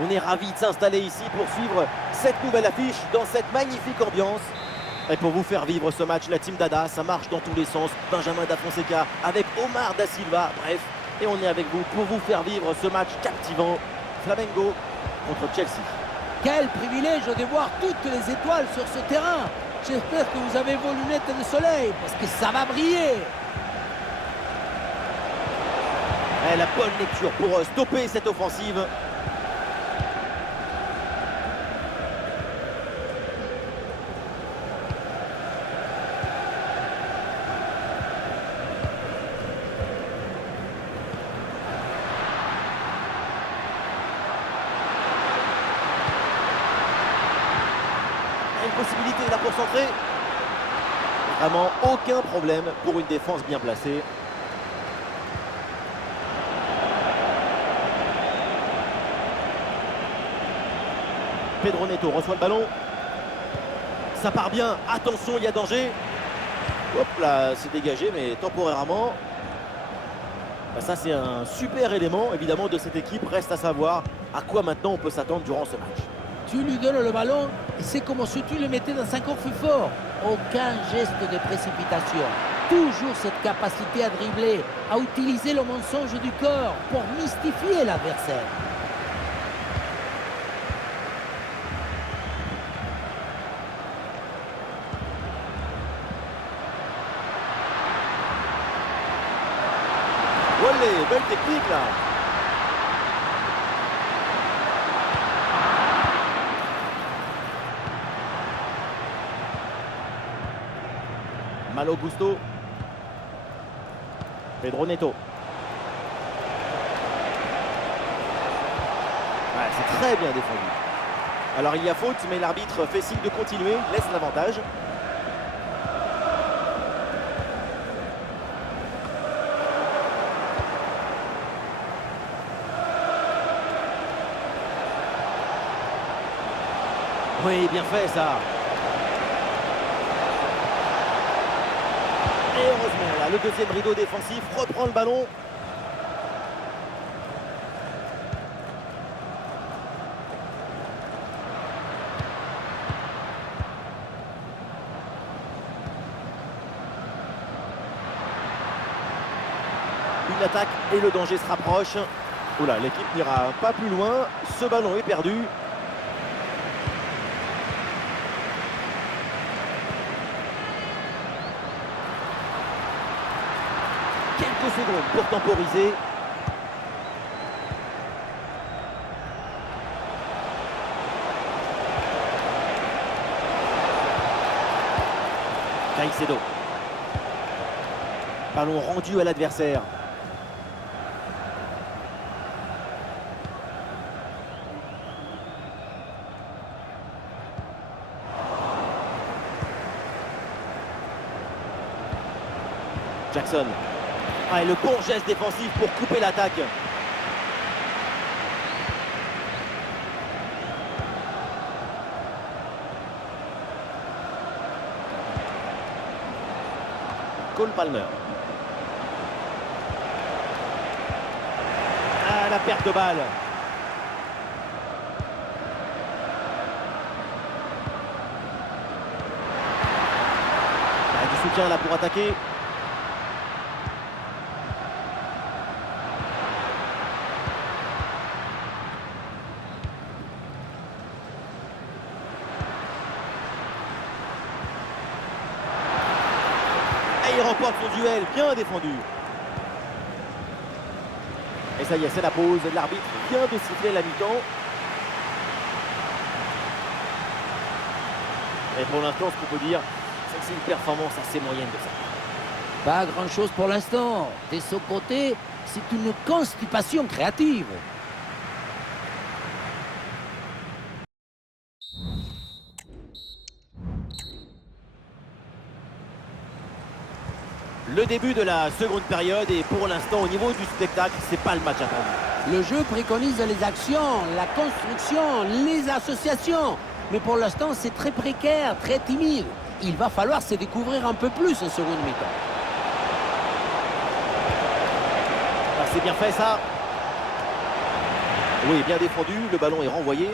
On est ravis de s'installer ici pour suivre cette nouvelle affiche dans cette magnifique ambiance. Et pour vous faire vivre ce match, la team Dada, ça marche dans tous les sens. Benjamin Da Fonseca avec Omar Da Silva, bref. Et on est avec vous pour vous faire vivre ce match captivant. Flamengo contre Chelsea. Quel privilège de voir toutes les étoiles sur ce terrain. J'espère que vous avez vos lunettes de soleil parce que ça va briller. Et la bonne lecture pour stopper cette offensive. Une possibilité là pour centrer. Vraiment aucun problème pour une défense bien placée. Pedro Neto reçoit le ballon. Ça part bien. Attention, il y a danger. Hop là, c'est dégagé, mais temporairement. Bah, ça, c'est un super élément, évidemment, de cette équipe. Reste à savoir à quoi maintenant on peut s'attendre durant ce match. Tu lui donnes le ballon et c'est comme si tu le mettais dans un coffre-fort. Aucun geste de précipitation. Toujours cette capacité à dribbler, à utiliser le mensonge du corps pour mystifier l'adversaire. Olé, belle technique là. Malo Gusto. Pedro Neto. Ouais, c'est très bien défendu. Alors il y a faute, mais l'arbitre fait signe de continuer, laisse l'avantage. Oui, bien fait ça. Et heureusement, là, le deuxième rideau défensif reprend le ballon. Une attaque et le danger se rapproche. Oula, l'équipe n'ira pas plus loin. Ce ballon est perdu. Quelques secondes pour temporiser. Caicedo. Ballon rendu à l'adversaire. Jackson. Ah, et le bon geste défensif pour couper l'attaque. Cole Palmer. Ah, la perte de balle. Ah, du soutien là pour attaquer. Il remporte son duel, bien défendu. Et ça y est, c'est la pause. L'arbitre vient de siffler la mi-temps. Et pour l'instant, ce qu'on peut dire, c'est que c'est une performance assez moyenne de ça. Pas grand-chose pour l'instant. De son côté, c'est une constipation créative. Le début de la seconde période et pour l'instant au niveau du spectacle, c'est pas le match attendu. Le jeu préconise les actions, la construction, les associations. Mais pour l'instant, c'est très précaire, très timide. Il va falloir se découvrir un peu plus en seconde mi-temps. Ah, c'est bien fait ça. Oui, bien défendu, le ballon est renvoyé.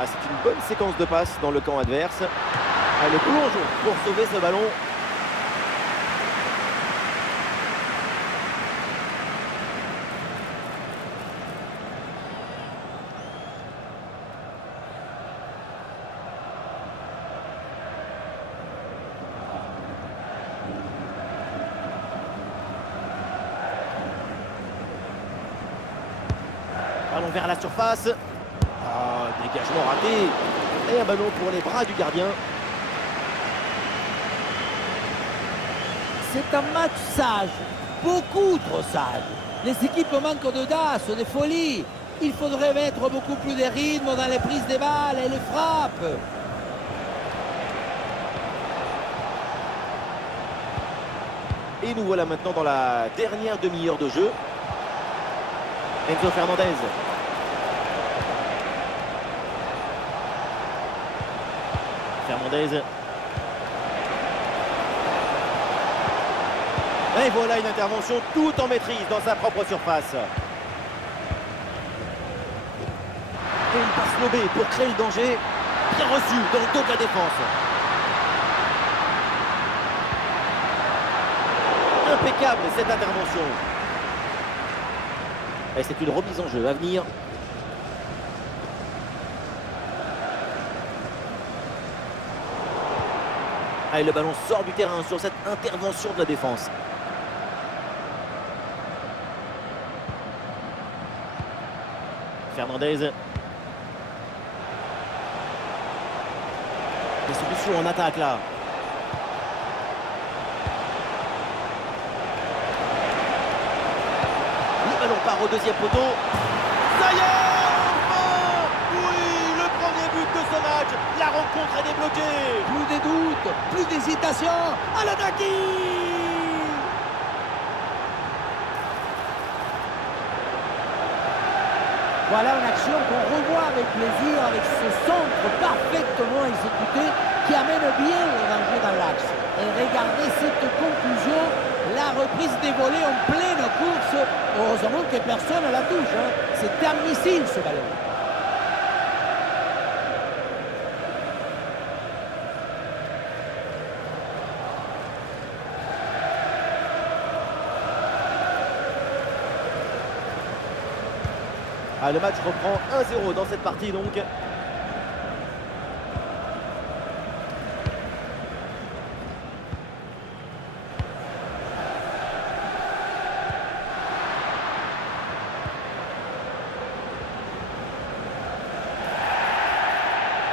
Ah, c'est une bonne séquence de passes dans le camp adverse. Ah, le plongeon pour sauver ce ballon. Ballon vers la surface. Ah, dégagement raté. Et un ballon pour les bras du gardien. C'est un match sage, beaucoup trop sage. Les équipes manquent d'audace, de folie. Il faudrait mettre beaucoup plus de rythme dans les prises des balles et les frappes. Et nous voilà maintenant dans la dernière demi-heure de jeu. Enzo Fernandez. Fernandez. Et voilà une intervention tout en maîtrise dans sa propre surface. Et une passe lobée pour créer le danger. Bien reçu dans le dos de la défense. Impeccable cette intervention. Et c'est une remise en jeu à venir. Allez, le ballon sort du terrain sur cette intervention de la défense. Fernandez. Des solutions en attaque là. Le ballon part au deuxième poteau. Ça y est, enfin! Oui, le premier but de ce match. La rencontre est débloquée. Plus de doutes, plus d'hésitation. Aladaki! Voilà une action qu'on revoit avec plaisir, avec ce centre parfaitement exécuté qui amène bien le danger dans l'axe. Et regardez cette conclusion, la reprise des volets en pleine course. Heureusement que personne ne la touche, hein. C'est termicile ce ballon. Ah, le match reprend 1-0 dans cette partie donc.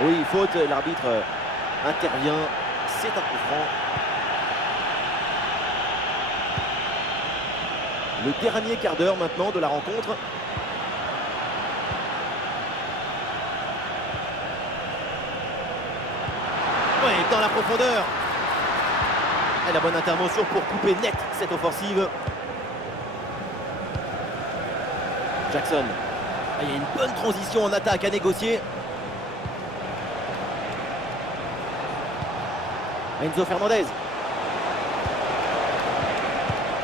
Oui, faute, l'arbitre intervient, c'est un coup franc. Le dernier quart d'heure maintenant de la rencontre. Oui, dans la profondeur. Et la bonne intervention pour couper net cette offensive. Jackson. Ah, il y a une bonne transition en attaque à négocier. Enzo Fernandez.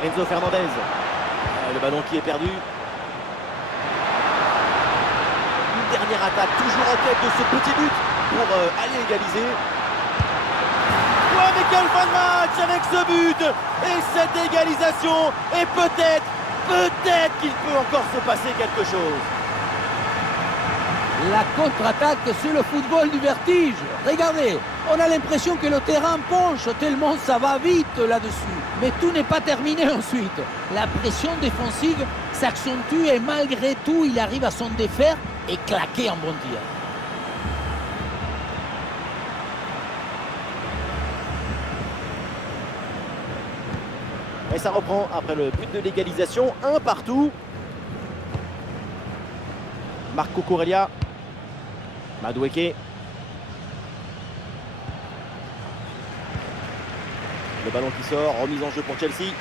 Enzo Fernandez. Le ballon qui est perdu. Une dernière attaque, toujours en tête de ce petit but pour aller égaliser. Ouais, mais quel fin de match avec ce but et cette égalisation. Et peut-être qu'il peut encore se passer quelque chose. La contre-attaque sur le football du vertige. Regardez, on a l'impression que le terrain penche tellement ça va vite là-dessus. Mais tout n'est pas terminé ensuite. La pression défensive s'accentue et malgré tout, il arrive à s'en défaire et claquer en bon tir. Et ça reprend après le but de l'égalisation. 1 partout. Marco Corellia. Madueke. Le ballon qui sort, remise en jeu pour Chelsea.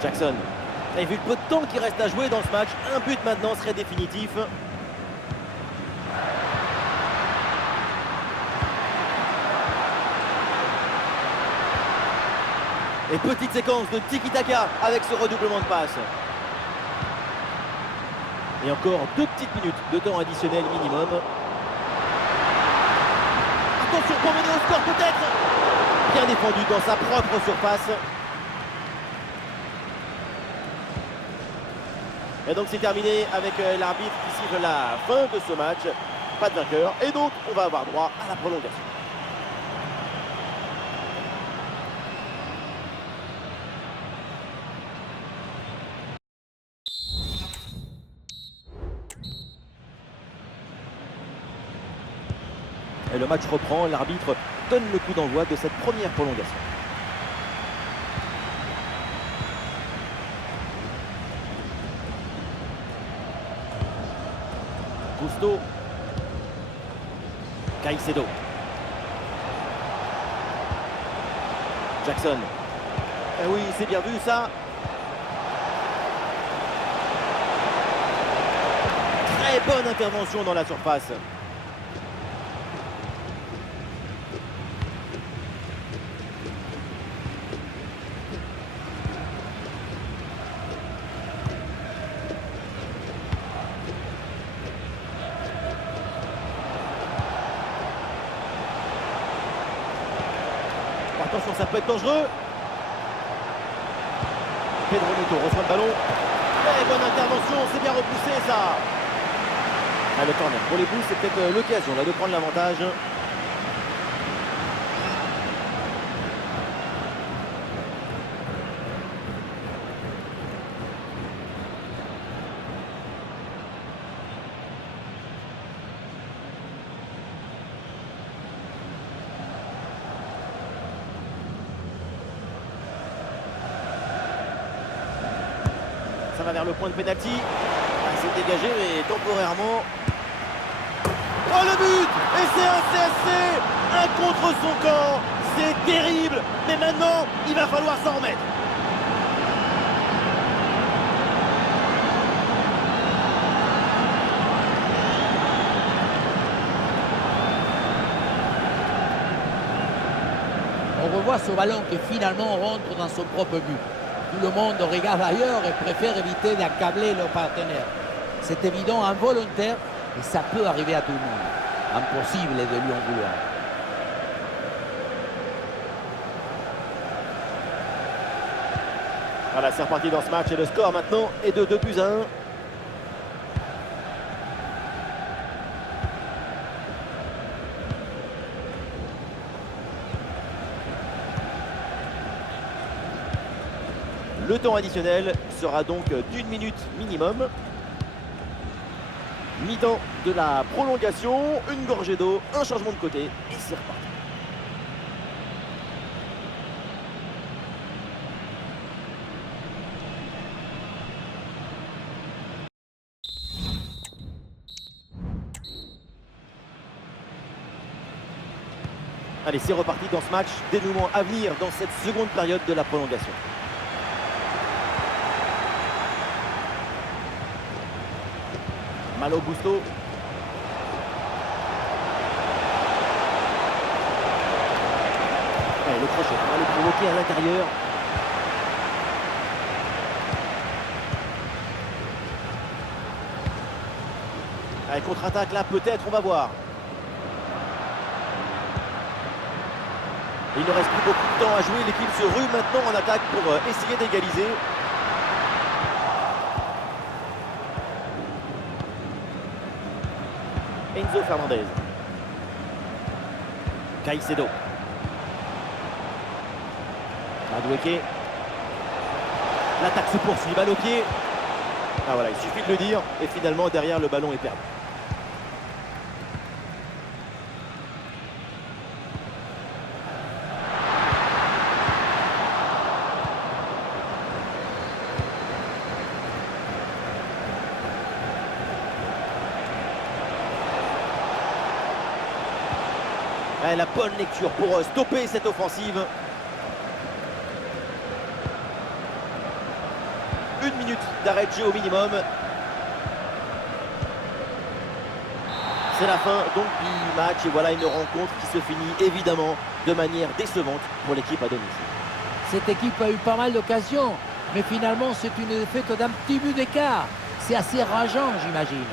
Jackson. Et vu le peu de temps qui reste à jouer dans ce match, un but maintenant serait définitif. Et petite séquence de tiki-taka avec ce redoublement de passe. Et encore 2 petites minutes de temps additionnel minimum. Attention pour mener au score peut-être. Bien défendu dans sa propre surface. Et donc c'est terminé avec l'arbitre qui siffle la fin de ce match. Pas de vainqueur. Et donc on va avoir droit à la prolongation. Et le match reprend, l'arbitre donne le coup d'envoi de cette première prolongation. Gusto. Caicedo. Jackson. Eh oui, c'est bien vu ça. Très bonne intervention dans la surface. Attention, ça peut être dangereux. Pedro Neto reçoit le ballon. Et bonne intervention, c'est bien repoussé ça. Ah, le corner pour les Blues, c'est peut-être l'occasion là de prendre l'avantage. Ça va vers le point de pénalty. Ah, c'est dégagé, mais temporairement. Oh le but! Et c'est un CSC! Un contre son camp! C'est terrible! Mais maintenant, il va falloir s'en remettre. On revoit ce ballon qui finalement rentre dans son propre but. Tout le monde regarde ailleurs et préfère éviter d'accabler leur partenaire. C'est évident, involontaire, et ça peut arriver à tout le monde. Impossible de lui en vouloir. Voilà, c'est reparti dans ce match et le score maintenant est de 2-1. Le temps additionnel sera donc d'1 minute minimum. Mi-temps de la prolongation, une gorgée d'eau, un changement de côté et c'est reparti. Allez, c'est reparti dans ce match. Dénouement à venir dans cette seconde période de la prolongation. Malo Gusto. Allez, le crochet, on va le provoquer à l'intérieur. Allez, contre-attaque là, peut-être, on va voir. Il ne reste plus beaucoup de temps à jouer. L'équipe se rue maintenant en attaque pour essayer d'égaliser. Enzo Fernandez. Caicedo. Madueke. L'attaque se poursuit, balle au pied. Ah voilà, il suffit de le dire. Et finalement, derrière, le ballon est perdu. Ouais, la bonne lecture pour stopper cette offensive. 1 minute d'arrêt de jeu au minimum. C'est la fin donc du match et voilà une rencontre qui se finit évidemment de manière décevante pour l'équipe à domicile. Cette équipe a eu pas mal d'occasions, mais finalement c'est une défaite d'un petit but d'écart. C'est assez rageant, j'imagine.